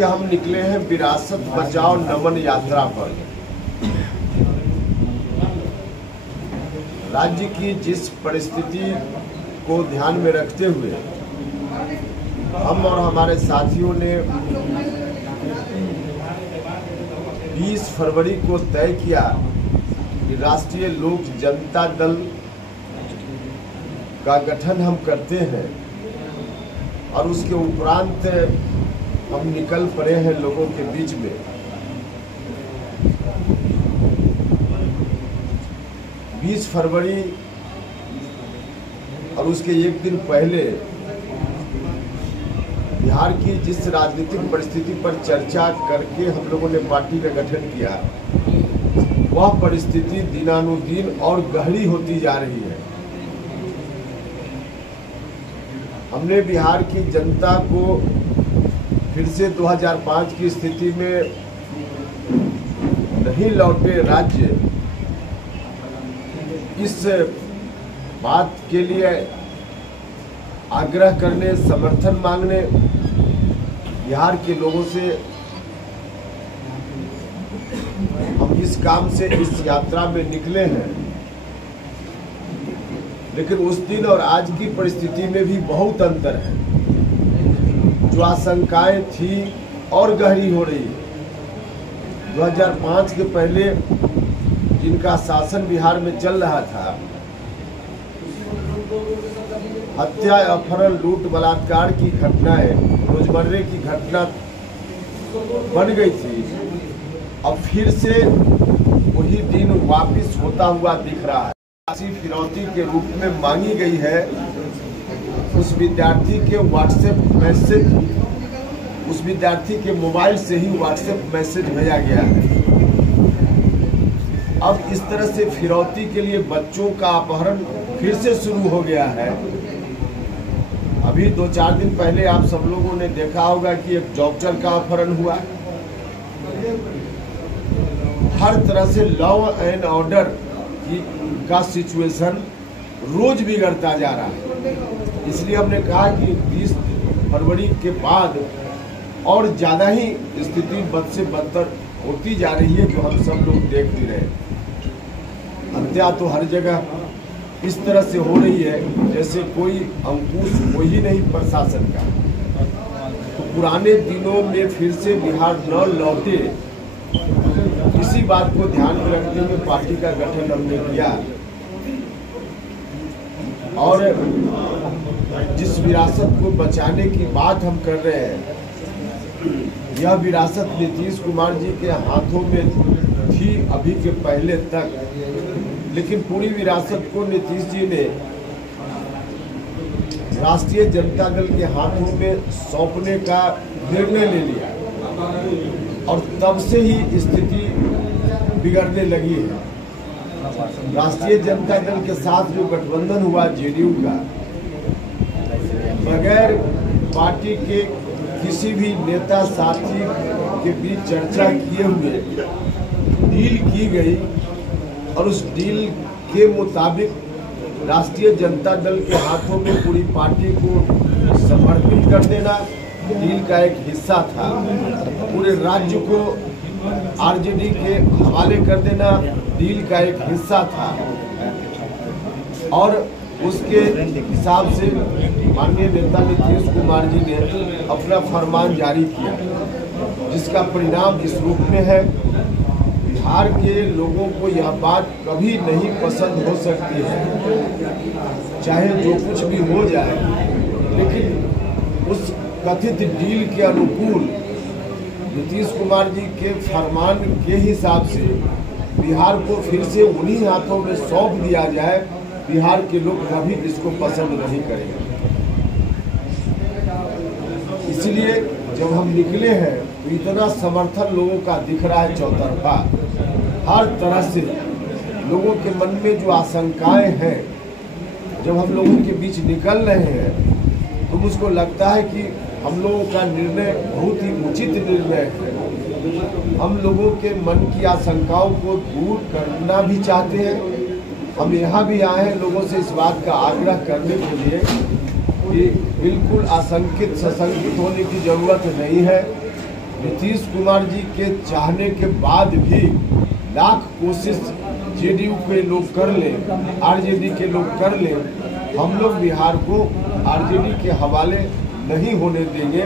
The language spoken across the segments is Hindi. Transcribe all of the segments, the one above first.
देखिए, हम निकले हैं विरासत बचाओ नमन यात्रा पर। राज्य की जिस परिस्थिति को ध्यान में रखते हुए हम और हमारे साथियों ने 20 फरवरी को तय किया कि राष्ट्रीय लोक जनता दल का गठन हम करते हैं और उसके उपरांत हम निकल पड़े हैं लोगों के बीच में। बीस फरवरी और उसके एक दिन पहले बिहार की जिस राजनीतिक परिस्थिति पर चर्चा करके हम लोगों ने पार्टी का गठन किया, वह परिस्थिति दिनानुदिन और गहरी होती जा रही है। हमने बिहार की जनता को फिर से 2005 की स्थिति में नहीं लौटे राज्य, इस बात के लिए आग्रह करने, समर्थन मांगने बिहार के लोगों से हम इस काम से, इस यात्रा में निकले हैं। लेकिन उस दिन और आज की परिस्थिति में भी बहुत अंतर है। जो आशंकाएं थी और गहरी हो रही। 2005 के पहले जिनका शासन बिहार में चल रहा था, हत्या, अपहरण, लूट, बलात्कार की घटनाएं रोजमर्रे की घटना बन गई थी। अब फिर से वही दिन वापस होता हुआ दिख रहा है। फिरौती के रूप में मांगी गई है। उस विद्यार्थी के व्हाट्सएप मैसेज, उस विद्यार्थी के मोबाइल से ही व्हाट्सएप मैसेज भेजा गया है। अब इस तरह से फिरौती के लिए बच्चों का अपहरण फिर से शुरू हो गया है। अभी 2-4 दिन पहले आप सब लोगों ने देखा होगा कि एक डॉक्टर का अपहरण हुआ। हर तरह से लॉ एंड ऑर्डर का सिचुएशन रोज बिगड़ता जा रहा है। इसलिए हमने कहा कि 20 फरवरी के बाद और ज़्यादा ही स्थिति बद से बदतर होती जा रही है, जो हम सब लोग देख भी रहे हैं। हत्या तो हर जगह इस तरह से हो रही है जैसे कोई अंकुश हो ही नहीं प्रशासन का। तो पुराने दिनों में फिर से बिहार न लौटे, इसी बात को ध्यान में रखते हुए पार्टी का गठन हमने किया। और जिस विरासत को बचाने की बात हम कर रहे हैं, यह विरासत नीतीश कुमार जी के हाथों में थी अभी के पहले तक, लेकिन पूरी विरासत को नीतीश जी ने राष्ट्रीय जनता दल के हाथों में सौंपने का निर्णय ले लिया और तब से ही स्थिति बिगड़ने लगी है। राष्ट्रीय जनता दल के साथ जो गठबंधन हुआ जेडीयू का, बगैर पार्टी के किसी भी नेता साथी के बीच चर्चा किए हुए डील की गई और उस डील के मुताबिक राष्ट्रीय जनता दल के हाथों में पूरी पार्टी को समर्पित कर देना डील का एक हिस्सा था। पूरे राज्य को आरजेडी के हवाले कर देना डील का एक हिस्सा था। और उसके हिसाब से माननीय नेता नीतीश कुमार जी ने अपना फरमान जारी किया, जिसका परिणाम इस रूप में है। बिहार के लोगों को यह बात कभी नहीं पसंद हो सकती है, चाहे जो कुछ भी हो जाए, लेकिन उस कथित डील के अनुकूल नीतीश कुमार जी के फरमान के हिसाब से बिहार को फिर से उन्हीं हाथों में सौंप दिया जाए, बिहार के लोग कभी इसको पसंद नहीं करेंगे। इसलिए जब हम निकले हैं तो इतना समर्थन लोगों का दिख रहा है चौतरफा। हर तरह से लोगों के मन में जो आशंकाएं हैं, जब हम लोगों के बीच निकल रहे हैं तो मुझको लगता है कि हम लोगों का निर्णय बहुत ही उचित निर्णय है। हम लोगों के मन की आशंकाओं को दूर करना भी चाहते हैं। हम यहाँ भी आए हैं लोगों से इस बात का आग्रह करने के लिए कि बिल्कुल आशंकित सशंकित होने की जरूरत नहीं है। नीतीश कुमार जी के चाहने के बाद भी लाख कोशिश जेडीयू के लोग कर लें, आरजेडी के लोग कर लें, हम लोग बिहार को आरजेडी के हवाले नहीं होने देंगे।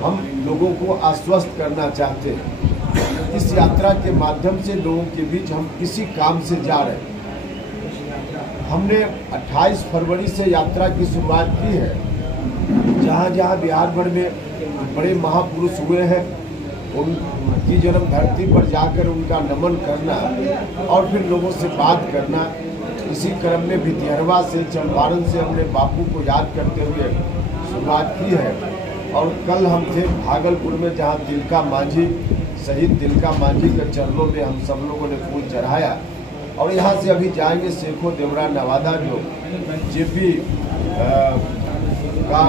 हम लोगों को आश्वस्त करना चाहते हैं। इस यात्रा के माध्यम से लोगों के बीच हम किसी काम से जा रहे हैं। हमने 28 फरवरी से यात्रा की शुरुआत की है। जहाँ जहाँ बिहार भर में बड़े महापुरुष हुए हैं, उनकी जन्म धरती पर जाकर उनका नमन करना और फिर लोगों से बात करना। इसी क्रम में भितिहरवा से, चंपारण से हमने बापू को याद करते हुए शुरुआत की है। और कल हम थे भागलपुर में, जहाँ तिलका मांझी, शहीद तिलका मांझी के चरणों में हम सब लोगों ने फूल चढ़ाया। और यहाँ से अभी जाएंगे सेखो देवरा नवादा, जो जेपी का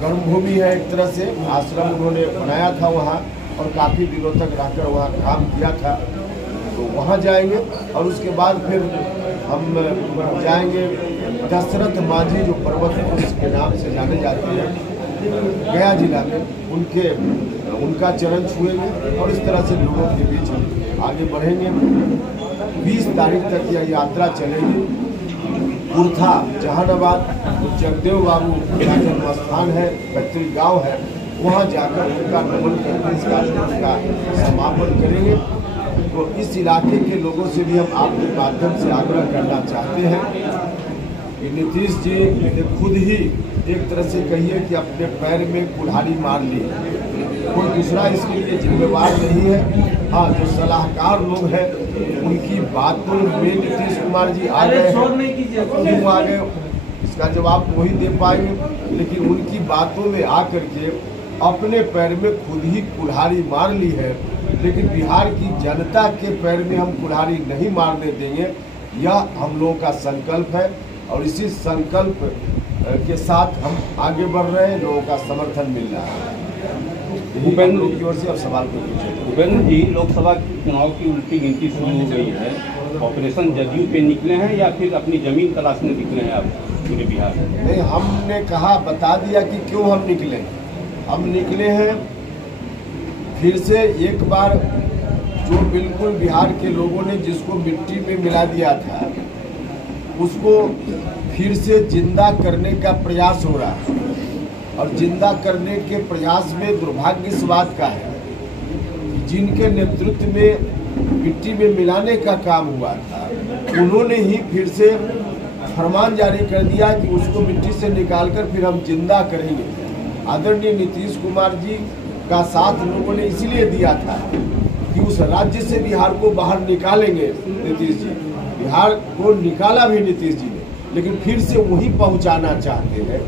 कर्मभूमि है, एक तरह से आश्रम उन्होंने बनाया था वहाँ और काफ़ी दिनों तक रहकर वहाँ काम किया था। तो वहाँ जाएंगे और उसके बाद फिर हम जाएंगे दशरथ मांझी, जो पर्वत पुरुष के नाम से जाने जाते हैं, गया जिला में, उनका चरण छुएंगे और इस तरह से लोगों के बीच हम आगे बढ़ेंगे। 20 तारीख तक यह यात्रा चलेगी। कुर्था, जहानाबाद, जगदेव बाबू का जन्म स्थान है, बत्तरी गाँव है, वहाँ जाकर उनका नमन करके इस कार्यक्रम का समापन करेंगे। तो इस इलाके के लोगों से भी हम आपके माध्यम से आग्रह करना चाहते हैं कि नीतीश जी ने खुद ही एक तरह से कहिए कि अपने पैर में कुल्हाड़ी मार ली। कोई दूसरा इसके लिए जिम्मेवार नहीं है। हाँ, जो सलाहकार लोग हैं उनकी बातों में नीतीश कुमार जी आ गए हैं। क्यों आ गए, इसका जवाब वही दे पाएंगे। लेकिन उनकी बातों में आकर के अपने पैर में खुद ही कुल्हाड़ी मार ली है। लेकिन बिहार की जनता के पैर में हम कुल्हाड़ी नहीं मारने देंगे, यह हम लोगों का संकल्प है। और इसी संकल्प के साथ हम आगे बढ़ रहे हैं। लोगों का समर्थन मिल रहा है। भूपेंद्र की ओर से अब सवाल को पूछे। भूपेंद्र जी, लोकसभा चुनाव की उल्टी गिनती शुरू हो गई है। ऑपरेशन जदयू पे निकले हैं या फिर अपनी जमीन तलाशने निकले हैं आप पूरे बिहार में? नहीं, हमने कहा, बता दिया कि क्यों हम निकले। हम निकले हैं फिर से एक बार, जो बिल्कुल बिहार के लोगों ने जिसको मिट्टी में मिला दिया था, उसको फिर से जिंदा करने का प्रयास हो रहा है। और जिंदा करने के प्रयास में दुर्भाग्य इस बात का है कि जिनके नेतृत्व में मिट्टी में मिलाने का काम हुआ था, उन्होंने ही फिर से फरमान जारी कर दिया कि उसको मिट्टी से निकालकर फिर हम जिंदा करेंगे। आदरणीय नीतीश कुमार जी का साथ लोगों ने इसीलिए दिया था कि उस राज्य से बिहार को बाहर निकालेंगे नीतीश जी। बिहार को निकाला भी नीतीश जी ने, लेकिन फिर से वहीं पहुंचाना चाहते हैं।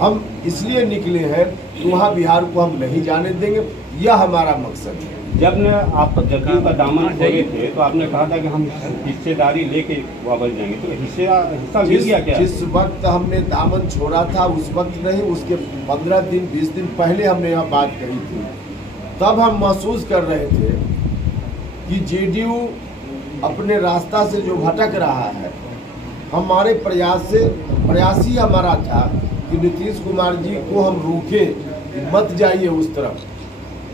हम इसलिए निकले हैं कि वहाँ बिहार को हम नहीं जाने देंगे, यह हमारा मकसद है। जब ने आप जदयू का दामन छोड़े थे तो आपने कहा था कि हम हिस्सेदारी लेके वापस जाएंगे, तो हिस्सा मिल गया क्या? जिस वक्त हमने दामन छोड़ा था उस वक्त नहीं, उसके 15 दिन 20 दिन पहले हमने यह बात कही थी। तब हम महसूस कर रहे थे कि जेडीयू अपने रास्ता से जो भटक रहा है, हमारे प्रयास ही हमारा था कि नीतीश कुमार जी को हम रोकें, मत जाइए उस तरफ।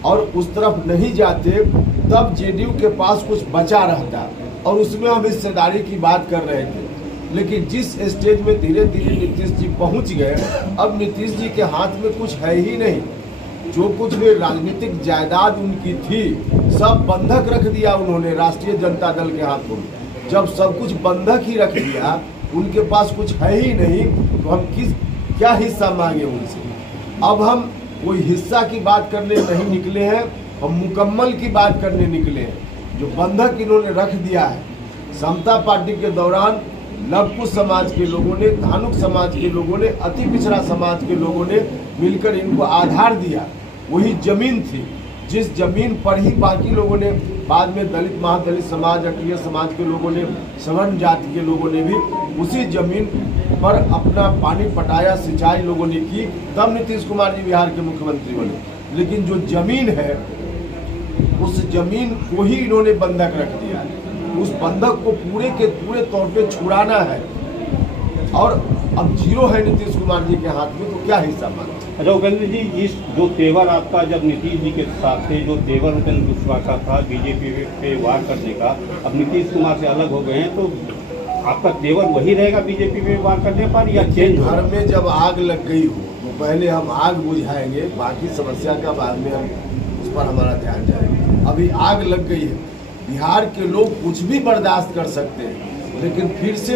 और उस तरफ नहीं जाते तब जेडीयू के पास कुछ बचा रहता और उसमें हम हिस्सेदारी की बात कर रहे थे। लेकिन जिस स्टेज में धीरे धीरे नीतीश जी पहुंच गए, अब नीतीश जी के हाथ में कुछ है ही नहीं। जो कुछ भी राजनीतिक जायदाद उनकी थी, सब बंधक रख दिया उन्होंने राष्ट्रीय जनता दल के हाथों में। जब सब कुछ बंधक ही रख दिया, उनके पास कुछ है ही नहीं, तो हम क्या हिस्सा मांगे उनसे। अब हम कोई हिस्सा की बात करने नहीं निकले हैं, हम मुकम्मल की बात करने निकले हैं। जो बंधक इन्होंने रख दिया है, समता पार्टी के दौरान लवकुश समाज के लोगों ने, धानुक समाज के लोगों ने, अति पिछड़ा समाज के लोगों ने मिलकर इनको आधार दिया। वही जमीन थी जिस जमीन पर ही बाकी लोगों ने, बाद में दलित, महादलित समाज, अटवीय समाज के लोगों ने, सवर्ण जाति के लोगों ने भी उसी जमीन पर अपना पानी पटाया, सिंचाई लोगों ने की। तब नीतीश कुमार जी बिहार के मुख्यमंत्री बने। लेकिन जो जमीन है, उस जमीन को ही इन्होंने बंधक रख दिया। उस बंधक को पूरे के पूरे तौर पे छुड़ाना है। और अब जीरो है नीतीश कुमार जी के हाथ में, तो क्या हिस्सा मांगते हैं? अच्छा उपेंद्र जी, जिस जो तेवर आपका जब नीतीश जी के साथ थे, जो तेवर उपेंद्र कुशवाहा का था बीजेपी पे वार करने का, अब नीतीश कुमार से अलग हो गए हैं, तो आपका तेवर वही रहेगा बीजेपी पे वार करने पर या चेंज? घर में जब आग लग गई हो तो पहले हम आग बुझाएंगे, बाकी समस्या का बाद में हम उस पर हमारा ध्यान जाएगा। अभी आग लग गई है, बिहार के लोग कुछ भी बर्दाश्त कर सकते हैं, लेकिन फिर से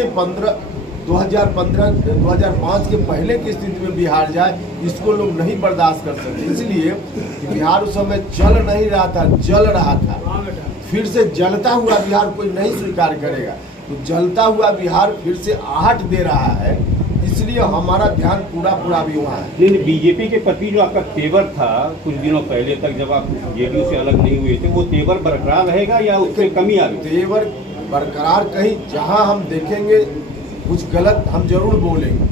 2005 के पहले की स्थिति में बिहार जाए, इसको लोग नहीं बर्दाश्त कर सकते। इसलिए बिहार उस समय चल नहीं रहा था, जल रहा था। फिर से जलता हुआ बिहार कोई नहीं स्वीकार करेगा, तो जलता हुआ बिहार फिर से आहट दे रहा है, इसलिए हमारा ध्यान पूरा भी वहाँ है। नहीं, बीजेपी के प्रति जो आपका तेवर था कुछ दिनों पहले तक जब आप जेडीयू से अलग नहीं हुए थे, वो तेवर बरकरार रहेगा या उसमें कमी आ गई? तेवर बरकरार, कहीं जहाँ हम देखेंगे कुछ गलत हम जरूर बोलेंगे,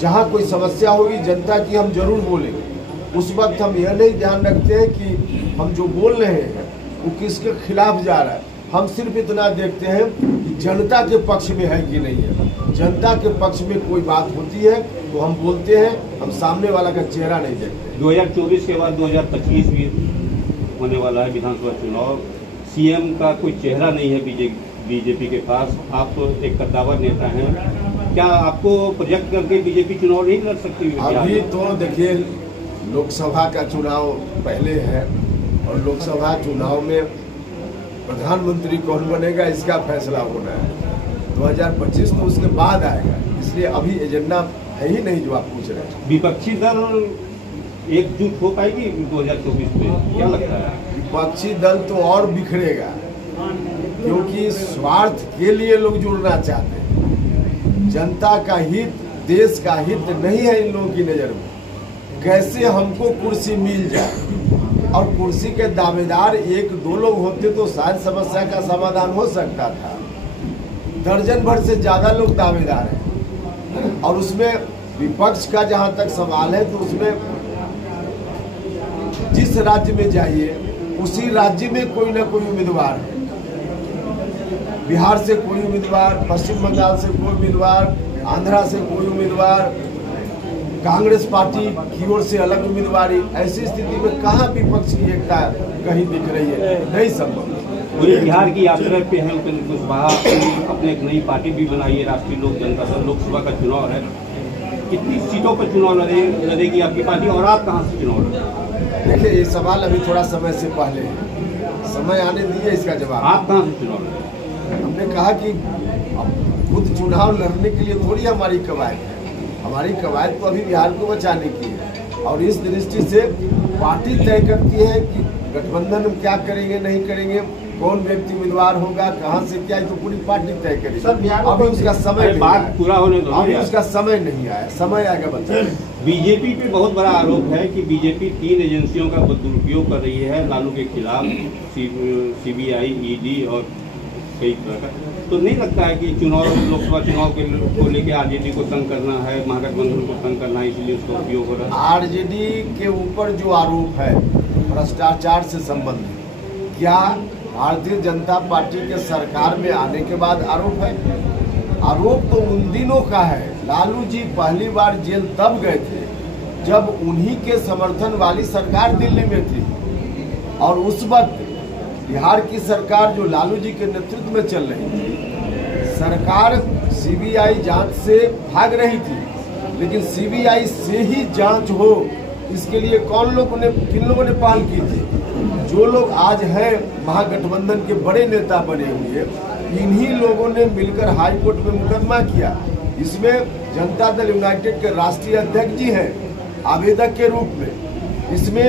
जहाँ कोई समस्या होगी जनता की हम जरूर बोलेंगे। उस वक्त हम यह नहीं ध्यान रखते हैं कि हम जो बोल रहे हैं वो किसके खिलाफ जा रहा है। हम सिर्फ इतना देखते हैं कि जनता के पक्ष में है कि नहीं है। जनता के पक्ष में कोई बात होती है तो हम बोलते हैं, हम सामने वाला का चेहरा नहीं देखते। 2024 के बाद 2025 भी होने वाला है विधानसभा चुनाव, सीएम का कोई चेहरा नहीं है बीजेपी के पास, आप तो एक कद्दावर नेता हैं, क्या आपको प्रोजेक्ट करके बीजेपी चुनाव नहीं लड़ सकती? अभी तो देखिए लोकसभा का चुनाव पहले है और लोकसभा चुनाव में प्रधानमंत्री कौन बनेगा इसका फैसला होना है। 2025 तो उसके बाद आएगा, इसलिए अभी एजेंडा है ही नहीं जो आप पूछ रहे हैं। विपक्षी दल एकजुट हो पाएगी 2024 में, क्या लगता है? विपक्षी दल तो और बिखरेगा, क्योंकि स्वार्थ के लिए लोग जुड़ना चाहते हैं। जनता का हित, देश का हित नहीं है इन लोगों की नजर में। कैसे हमको कुर्सी मिल जाए, और कुर्सी के दावेदार एक दो लोग होते तो शायद समस्या का समाधान हो सकता था। दर्जन भर से ज्यादा लोग दावेदार हैं, और उसमें विपक्ष का जहां तक सवाल है तो उसमें जिस राज्य में जाइए उसी राज्य में कोई ना कोई उम्मीदवार है। बिहार से कोई उम्मीदवार, पश्चिम बंगाल से कोई उम्मीदवार, आंध्रा से कोई उम्मीदवार, कांग्रेस पार्टी की ओर से अलग उम्मीदवारी। ऐसी स्थिति में कहाँ विपक्ष की एकता कहीं दिख रही है? नहीं संभव। पूरे बिहार की यात्रा पे है उपेंद्र कुशवाहा, अपने एक नई पार्टी भी बनाई है, राष्ट्रीय लोक जनता दल। लोकसभा का चुनाव है, कितनी सीटों पर चुनाव लड़ेगी आपकी पार्टी, और आप कहाँ से चुनाव लड़ेंगे? देखिए ये सवाल अभी थोड़ा समय से पहले है, समय आने दिए इसका जवाब। आप कहाँ से चुनाव लड़ेंगे? हमने कहा कि खुद चुनाव लड़ने के लिए थोड़ी हमारी कवायद है, हमारी कवायद तो अभी बिहार को बचाने की है। और इस दृष्टि से पार्टी तय करती है कि गठबंधन में क्या करेंगे नहीं करेंगे, कौन व्यक्ति उम्मीदवार होगा, कहां से क्या, तो पूरी पार्टी तय करेगी। अभी उसका समय बात पूरा होने दो, अभी उसका समय नहीं आया, समय आएगा बच्चा। बीजेपी पे बहुत बड़ा आरोप है कि बीजेपी 3 एजेंसियों का दुरुपयोग कर रही है लालू के खिलाफ, सीबीआई, ईडी और कई तरह का। तो नहीं लगता है कि लोकसभा चुनाव को लेकर आरजेडी को तंग करना है, महागठबंधन को तंग करना है, इसलिए उसका उपयोग हो रहा है? आरजेडी के ऊपर जो आरोप है भ्रष्टाचार से संबंधित, क्या भारतीय जनता पार्टी के सरकार में आने के बाद आरोप है? आरोप तो उन दिनों का है। लालू जी पहली बार जेल तब गए थे जब उन्हीं के समर्थन वाली सरकार दिल्ली में थी, और उस वक्त बिहार की सरकार जो लालू जी के नेतृत्व में चल रही थी, सरकार सीबीआई जांच से भाग रही थी, लेकिन सीबीआई से ही जांच हो इसके लिए किन लोगों ने पहल की थी? जो लोग आज हैं महागठबंधन के बड़े नेता बने हुए, इन्हीं लोगों ने मिलकर हाई कोर्ट में मुकदमा किया। इसमें जनता दल यूनाइटेड के राष्ट्रीय अध्यक्ष जी हैं आवेदक के रूप में, इसमें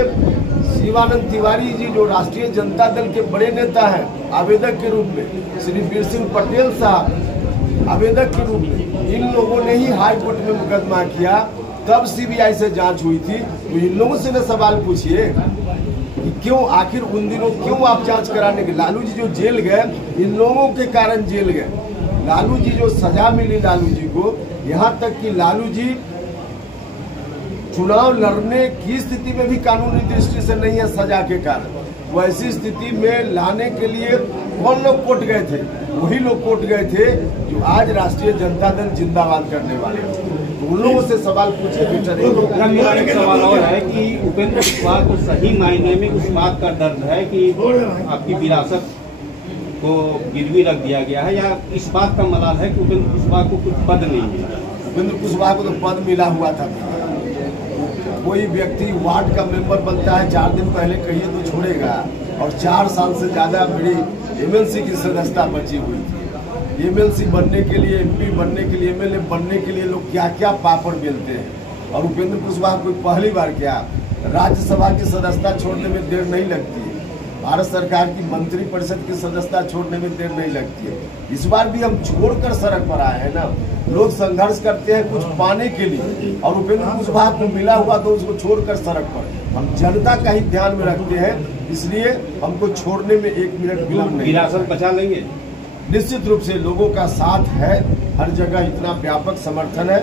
शिवानंद तिवारी जी जो राष्ट्रीय जनता दल के बड़े नेता हैं आवेदक के रूप में, श्री वीर सिंह पटेल साहब आवेदक के रूप में, इन लोगों ने ही हाई कोर्ट में मुकदमा किया। तब सीबीआई से जांच हुई थी। तो इन लोगों से न सवाल पूछिए कि क्यों, आखिर उन दिनों क्यों आप जांच कराने के? लालू जी जो जेल गए, इन लोगों के कारण जेल गए। लालू जी जो सजा मिली लालू जी को, यहाँ तक कि लालू जी चुनाव लड़ने की स्थिति में भी कानूनी दृष्टि से नहीं है सजा के कारण। वैसी स्थिति में लाने के लिए कौन लोग कोर्ट गए थे? वही लोग कोर्ट गए थे जो आज राष्ट्रीय जनता दल जिंदाबाद करने वाले हैं। तो उन लोगों से सवाल पूछे ट्विटर। मेरा एक सवाल और है कि उपेंद्र कुशवाहा को सही मायने में उस बात का दर्द है कि आपकी विरासत को गिरवी रख दिया गया है, या इस बात का मलाल है कि उपेंद्र कुशवाहा को कुछ पद नहीं मिला? उपेंद्र कुशवाहा को तो पद मिला हुआ था। कोई व्यक्ति वार्ड का मेंबर बनता है, 4 दिन पहले कहिए तो छोड़ेगा, और 4 साल से ज्यादा मेरी एमएलसी की सदस्यता बची हुई थी। एमएलसी बनने के लिए, एमपी बनने के लिए, एमएलए बनने के लिए लोग क्या क्या पापड़ बेलते हैं। और उपेंद्र कुशवाहा को पहली बार क्या राज्यसभा की सदस्यता छोड़ने में देर नहीं लगती है, भारत सरकार की मंत्रिपरिषद की सदस्यता छोड़ने में देर नहीं लगती है। इस बार भी हम छोड़कर सड़क पर आए हैं ना। लोग संघर्ष करते हैं कुछ पाने के लिए, और उपेंद्र कुशवाहा को मिला हुआ तो उसको छोड़कर सड़क पर। हम जनता का ही ध्यान में रखते हैं, इसलिए हमको छोड़ने में 1 मिनट विलम्ब नहीं। विरासत बचा लेंगे? निश्चित रूप से लोगों का साथ है, हर जगह इतना व्यापक समर्थन है,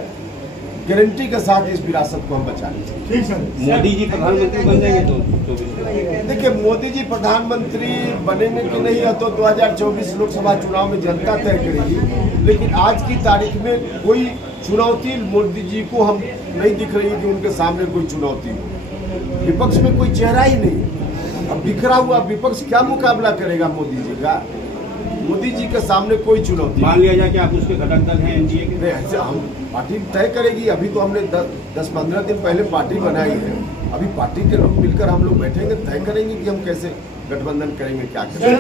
गारंटी के साथ इस विरासत को हम बचा लेंगे। ठीक सर। मोदी जी प्रधानमंत्री बन जाएंगे तो 24? देखिए, मोदी जी प्रधानमंत्री बनेंगे कि नहीं है तो 2024 लोकसभा चुनाव में जनता तय करेगी। लेकिन आज की तारीख में कोई चुनौती मोदी जी को हम नहीं दिख रही कि उनके सामने कोई चुनौती हो। विपक्ष में कोई चेहरा ही नहीं। अब बिखरा हुआ विपक्ष क्या मुकाबला करेगा मोदी जी का? मोदी जी के सामने कोई चुनौती। मान लिया जाए कि आप उसके घटक दल हैं एनडीए के? ऐसे हम पार्टी तय करेगी। अभी तो हमने 10-15 दिन पहले पार्टी बनाई है। अभी पार्टी के लोग मिलकर हम लोग बैठेंगे, तय करेंगे कि हम कैसे गठबंधन करेंगे, क्या करेंगे।